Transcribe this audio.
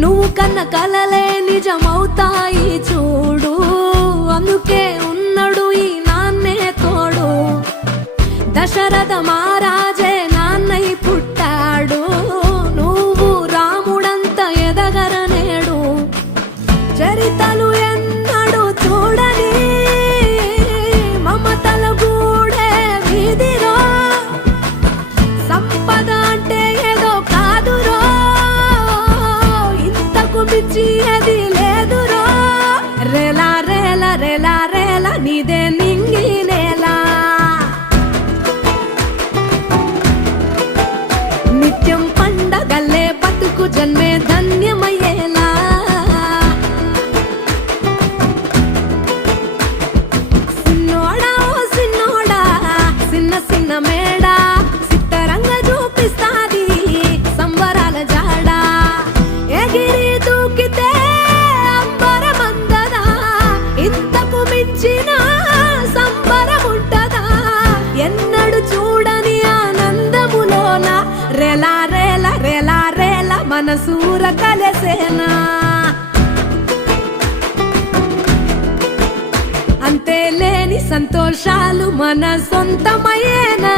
నువ్వు కన్న కలలే నిజమవుతాయి చూడు, అందుకే ఉన్నాడు ఈ నాన్నే తోడు. దశరథ మహారాజే నాన్నై పుట్టాడు, నువ్వు రాముడంత ఎదగరనేడు. చరితలు ఎన్నడు చూడని మమతల గూడే వీధిరో, సంపద అంటే ఏదో కాదురో, ఇంతకు మించి అది లేదురో. రేలా రేలా రేలా రేలా నీదే నింగి నేలా, నిత్యం పండగల్లే బతుకు జన్మే ధన్యమయ్యేలా. సిన్నోడా ఓ సిన్నోడా సిన్న సిన్న మేడా, సిత్తరంగా చూపిస్తాది సంబరాల జాడా. ఎగిరి దూకితే అంబరమందదా, ఇంతకు మించిన సంబరముంటదా. ఎన్నడు చూడని ఆనందములోన రేలా రేలా రేలా రేలా మనసూర కలసేనా. అంతే లేని సంతోషాలు మన సొంతమయ్యేనా.